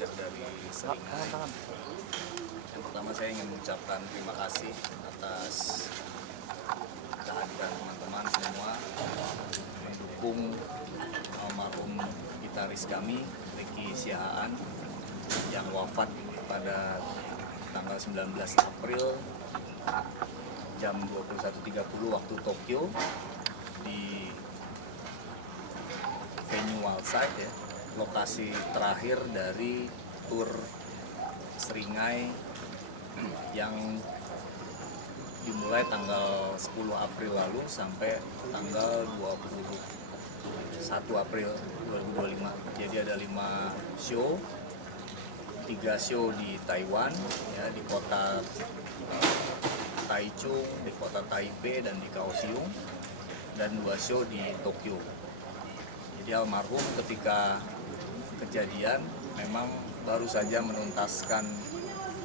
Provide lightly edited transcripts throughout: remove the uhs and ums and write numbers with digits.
manajer dari Seringai. Yang pertama saya ingin mengucapkan terima kasih atas kehadiran teman-teman semua mendukung almarhum gitaris kami Ricky Siahaan yang wafat pada tanggal 19 April jam 21.30 waktu Tokyo di venue Wildside ya, lokasi terakhir dari tur Seringai yang dimulai tanggal 10 April lalu sampai tanggal 21 April 2025. Jadi ada 5 show, 3 show di Taiwan ya, di kota Taichung, di kota Taipei dan di Kaohsiung, dan 2 show di Tokyo. Jadi almarhum ketika kejadian memang baru saja menuntaskan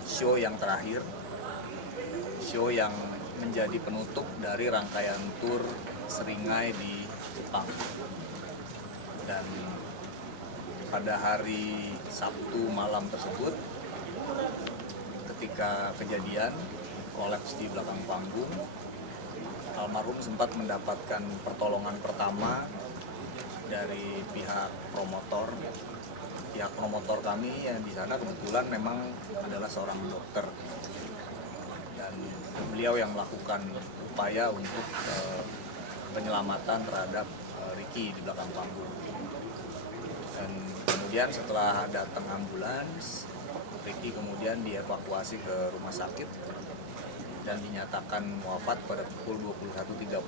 show yang terakhir, show yang menjadi penutup dari rangkaian tur Seringai di Jepang. Dan pada hari Sabtu malam tersebut, ketika kejadian kolaps di belakang panggung, almarhum sempat mendapatkan pertolongan pertama dari pihak promotor. Pihak promotor kami yang di sana kebetulan memang adalah seorang dokter, dan beliau yang melakukan upaya untuk penyelamatan terhadap Ricky di belakang panggung. Dan kemudian setelah datang ambulans, Ricky kemudian dievakuasi ke rumah sakit dan dinyatakan wafat pada pukul 21.30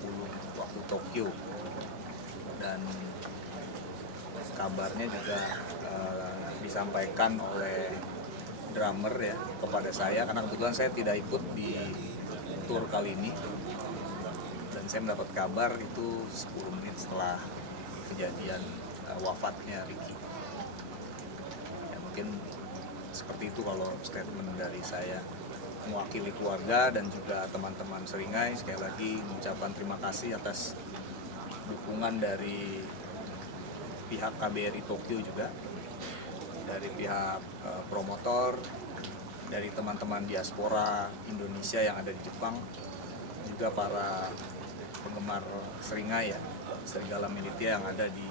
waktu Tokyo. Dan kabarnya juga disampaikan oleh drummer ya kepada saya, karena kebetulan saya tidak ikut di tour kali ini, dan saya mendapat kabar itu 10 menit setelah kejadian wafatnya Ricky. Ya, mungkin seperti itu kalau statement dari saya mewakili keluarga dan juga teman-teman Seringai. Sekali lagi mengucapkan terima kasih atas dukungan dari pihak KBRI Tokyo juga, dari pihak promotor, dari teman-teman diaspora Indonesia yang ada di Jepang, juga para penggemar Seringai ya, Serigala Militia yang ada di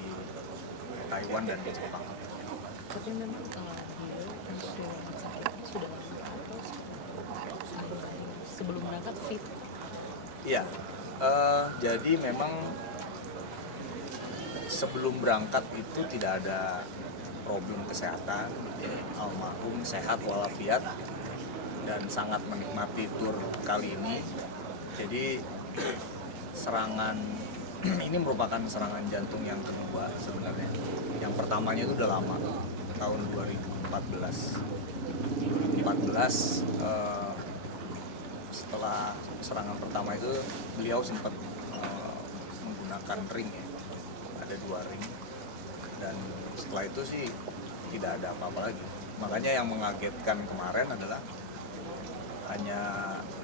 Taiwan dan di Jepang. Tapi memang sudah sebelum berangkat fit. Iya, jadi memang sebelum berangkat itu tidak ada problem kesehatan, ya, almarhum sehat walafiat dan sangat menikmati tur kali ini. Jadi serangan ini merupakan serangan jantung yang kedua sebenarnya. Yang pertamanya itu udah lama, tahun 2014. Setelah serangan pertama itu beliau sempat menggunakan ring ya, ada 2 ring, dan setelah itu sih tidak ada apa-apa lagi. Makanya yang mengagetkan kemarin adalah hanya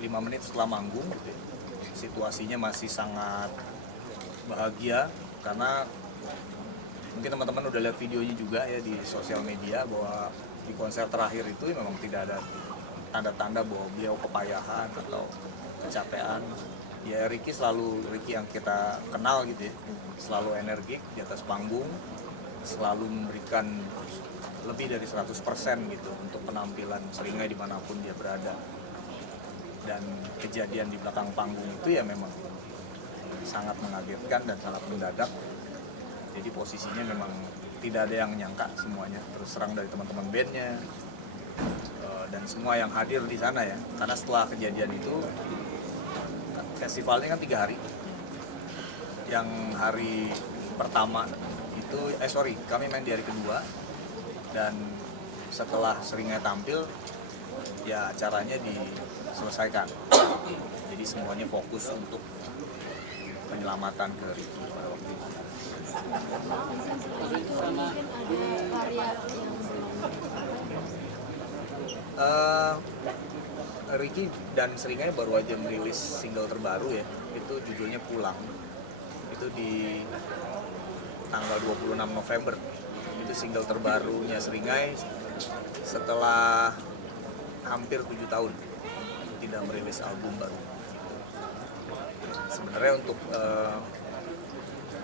5 menit setelah manggung gitu ya, situasinya masih sangat bahagia, karena mungkin teman-teman udah lihat videonya juga ya di sosial media, bahwa di konser terakhir itu memang tidak ada tanda-tanda bahwa beliau kepayahan atau kecapean. Ya Ricky yang kita kenal gitu ya, selalu energik di atas panggung, selalu memberikan lebih dari 100% gitu untuk penampilan Seringai dimanapun dia berada. Dan kejadian di belakang panggung itu ya memang sangat mengagetkan dan sangat mendadak. Jadi posisinya memang tidak ada yang nyangka semuanya, terus terang dari teman-teman bandnya dan semua yang hadir di sana ya. Karena setelah kejadian itu festivalnya kan 3 hari. Yang hari pertama itu kami main di hari kedua, dan setelah Seringai tampil ya acaranya diselesaikan. Jadi semuanya fokus untuk penyelamatan ke Ricky pada waktu itu. Ricky dan Seringai baru aja merilis single terbaru ya, itu judulnya Pulang. Itu di tanggal 26 November. Itu single terbarunya Seringai setelah hampir 7 tahun tidak merilis album baru. Sebenarnya untuk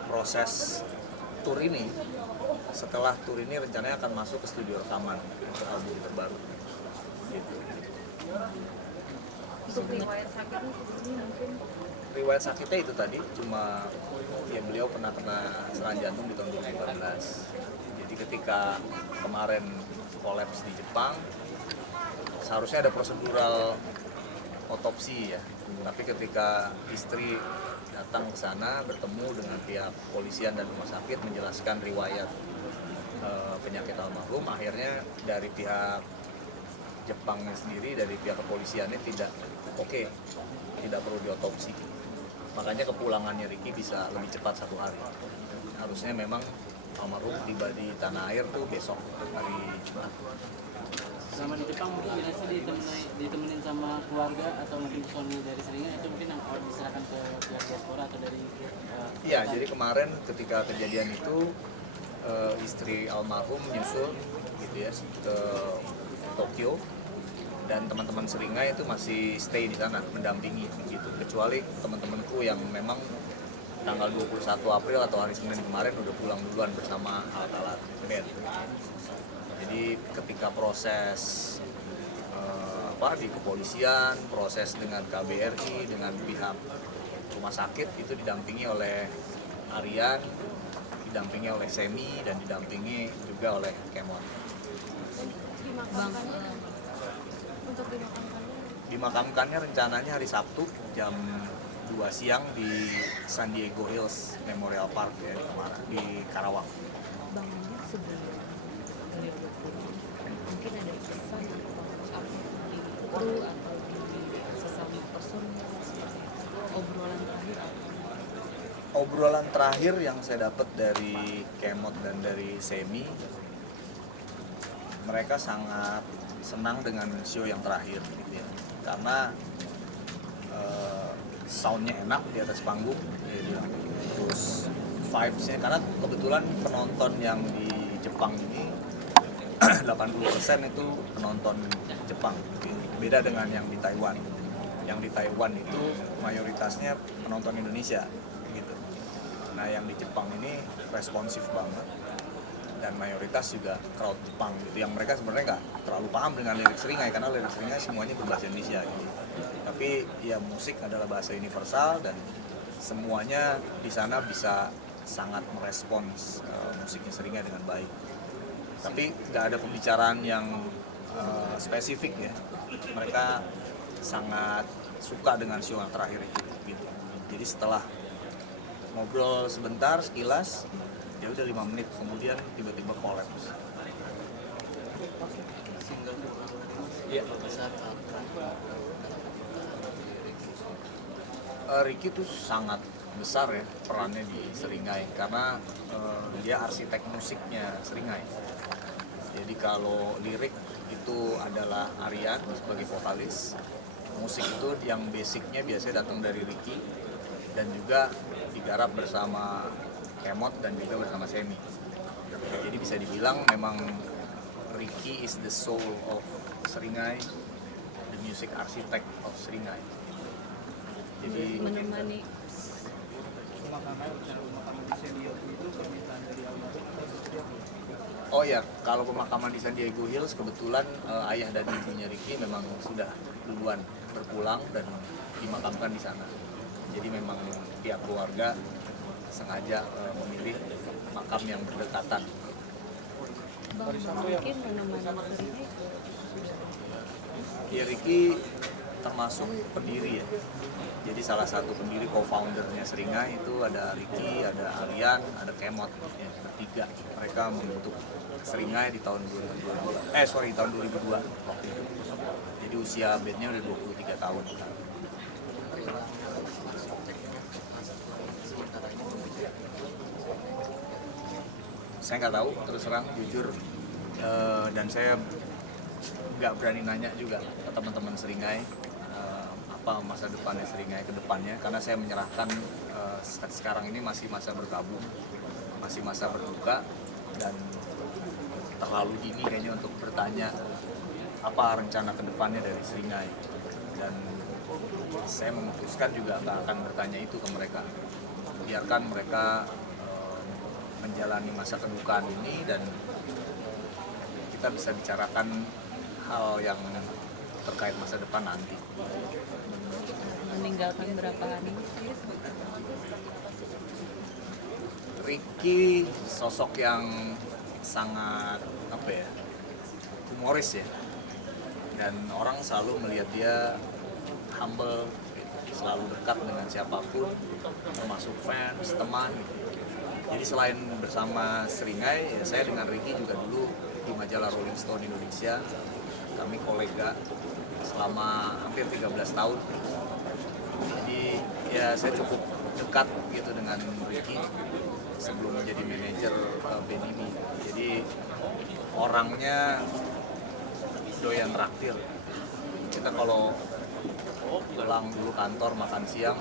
proses tour ini, setelah tour ini rencananya akan masuk ke studio rekaman untuk album terbaru. Gitu. Untuk riwayat sakitnya sebenarnya mungkin Riwayat sakitnya itu tadi cuma ya beliau pernah kena serangan jantung di tahun 2014. Jadi ketika kemarin kolaps di Jepang, seharusnya ada prosedural otopsi ya. Tapi ketika istri datang ke sana bertemu dengan pihak polisian dan rumah sakit menjelaskan riwayat penyakit almarhum, akhirnya dari pihak Jepangnya sendiri, dari pihak kepolisiannya tidak tidak perlu diotopsi. Makanya kepulangannya Ricky bisa lebih cepat 1 hari. Harusnya memang almarhum tiba di tanah air tuh besok hari Jumat. Selama di Jepang mungkin biasanya ditemenin sama keluarga atau mungkin personil dari Seringai, itu mungkin yang diserahkan ke pihak diaspora atau dari Iya, jadi kemarin ketika kejadian itu istri almarhum nyusul gitu ya ke Tokyo, dan teman-teman Seringai itu masih stay di sana mendampingi gitu. Kecuali teman-temanku yang memang tanggal 21 April atau hari Senin kemarin udah pulang duluan bersama alat-alat band. Jadi ketika proses di kepolisian, proses dengan KBRI, dengan pihak rumah sakit itu didampingi oleh Aryan, didampingi oleh Semi, dan didampingi juga oleh Kemon. Bang, Untuk dimakamkannya Dimakamkannya rencananya hari Sabtu jam 2 siang di San Diego Hills Memorial Park ya, di Karawang. bangunnya sebelum beliau berpulang mungkin ada pesan atau di kru atau di sesama personil seperti itu. Obrolan terakhir yang saya dapat dari Kemot dan dari Semi, mereka sangat senang dengan show yang terakhir gitu ya. Karena soundnya enak di atas panggung, dia bilang. Terus vibes-nya, karena kebetulan penonton yang di Jepang ini 80% itu penonton Jepang, beda dengan yang di Taiwan. Yang di Taiwan itu mayoritasnya penonton Indonesia gitu. Nah yang di Jepang ini responsif banget, dan mayoritas juga crowd Jepang gitu, yang mereka sebenarnya nggak terlalu paham dengan lirik Seringai karena lirik Seringai semuanya berbahasa Indonesia gitu. Tapi ya musik adalah bahasa universal, dan semuanya di sana bisa sangat merespons musiknya Seringai dengan baik. Tapi nggak ada pembicaraan yang spesifik ya. Mereka sangat suka dengan show yang terakhir itu gitu. Jadi setelah ngobrol sebentar sekilas, ya udah 5 menit kemudian tiba-tiba kolaps. Iya. Ricky tuh sangat besar ya perannya di Seringai, karena dia arsitek musiknya Seringai. Jadi kalau lirik itu adalah Aryan sebagai vokalis, musik itu yang basicnya biasanya datang dari Ricky, dan juga digarap bersama Kemot dan juga bersama Semi. Jadi bisa dibilang memang Ricky is the soul of Seringai, the music architect of Seringai. Jadi menemani oh ya, kalau pemakaman di San Diego Hills kebetulan ayah dan ibunya Ricky memang sudah duluan berpulang dan dimakamkan di sana. Jadi memang pihak keluarga sengaja memilih makam yang berdekatan. Bang, mungkin menemani Seringai Ya Ricky termasuk pendiri ya. Jadi salah satu pendiri co-foundernya Seringai itu ada Ricky, ada Aryan, ada Kemot ya, bertiga. Mereka membentuk Seringai di tahun 2002 waktu itu. Jadi usia bandnya udah 23 tahun. Saya nggak tahu, terus terang jujur, dan saya nggak berani nanya juga ke teman-teman Seringai apa masa depannya Seringai ke depannya, karena saya menyerahkan sekarang ini masih masa bergabung, masih masa berduka, dan terlalu dini kayaknya untuk bertanya apa rencana kedepannya dari Seringai, dan saya memutuskan juga nggak akan bertanya itu ke mereka. Biarkan mereka menjalani masa kedukaan ini, dan kita bisa bicarakan hal yang terkait masa depan nanti. Meninggalkan berapa hari? Ricky sosok yang sangat humoris ya, dan orang selalu melihat dia humble, selalu dekat dengan siapapun, termasuk fans, teman. Jadi selain bersama Seringai, ya saya dengan Ricky juga dulu di majalah Rolling Stone Indonesia. Kami kolega selama hampir 13 tahun. Jadi ya saya cukup dekat gitu dengan Ricky sebelum menjadi manajer band ini. Jadi orangnya doyan traktir. Kita kalau pulang dulu kantor makan siang,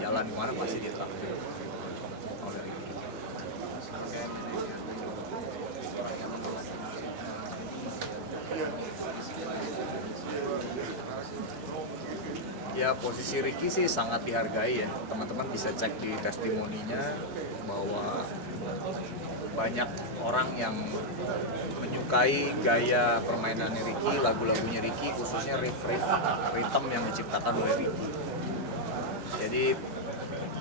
jalan kemana pasti dia traktir. Ya posisi Ricky sih sangat dihargai ya, teman-teman bisa cek di testimoninya bahwa banyak orang yang menyukai gaya permainan Ricky, lagu-lagunya Ricky, khususnya rhythm yang diciptakan oleh Ricky. Jadi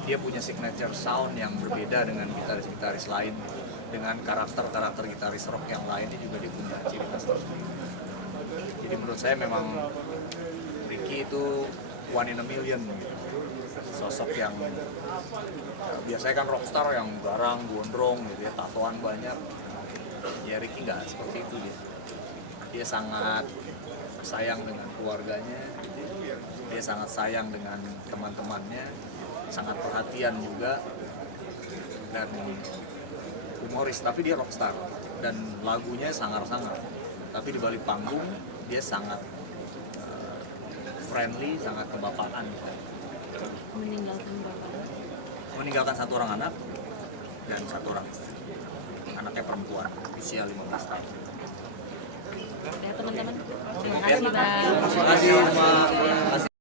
dia punya signature sound yang berbeda dengan gitaris-gitaris lain, dengan karakter gitaris rock yang lainnya juga dia punya ciri khas tersendiri. Jadi menurut saya memang Ricky itu one in a million gitu. Sosok yang biasanya kan rockstar yang garang, gondrong gitu ya, tatoan banyak. Ya Ricky nggak seperti itu dia. Dia sangat sayang dengan keluarganya, dia sangat sayang dengan teman-temannya, sangat perhatian juga, dan humoris. Tapi dia rockstar dan lagunya sangar-sangar. Tapi di balik panggung dia sangat friendly, sangat kebapakan. Meninggalkan berapa hari? Meninggalkan 1 orang anak dan 1 orang istri. Anaknya perempuan, usia 15 tahun. Ya teman-teman, terima Ya, kasih Bang. terima kasih, Mbak. Terima kasih.